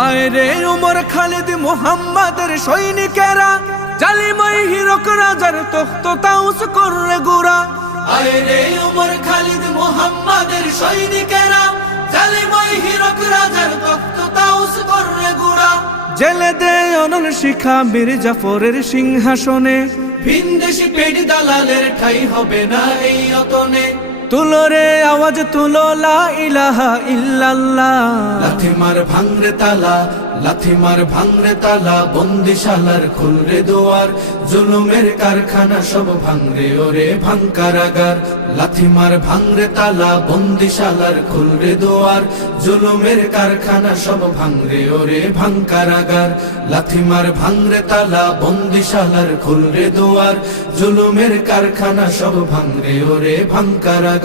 আয় রে উমর খালিদ মুহাম্মাদের সৈনিকেরা, জালিমাই হিরক রাজার তখ্ত তাউস করে গুরা। আয় রে উমর খালিদ মুহাম্মাদের সৈনিকেরা, জালিমাই হিরক রাজার তখ্ত তাউস করে গুরা। জেলে দে অনল শিখা বীর জাফরের সিংহাসনে, ভিনদেশি পেট দালালের ঠাই হবে না এই অতনে। তুলো রে আওয়াজ তুলো লা ইলাহা ইল্লাল্লাহ। লাথি মার ভাঙরে তালা, লাথি মার ভাঙরে তালা, বন্দিশালার খুলরে দুয়ার। জুলুমের কারখানা সব ভাঙরে ওরে ভাঙ কারাগার। লাথি মার ভাঙরে তালা, বন্দিশালার খুলরে দুয়ার। জুলুমের কারখানা সব ভাঙরে ওরে ভাঙ কারাগার। লাথি মার ভাঙরে তালা, বন্দিশালার খুলরে দুয়ার। জুলুমের কারখানা সব ভাঙরে ওরে ভাঙ কারাগার।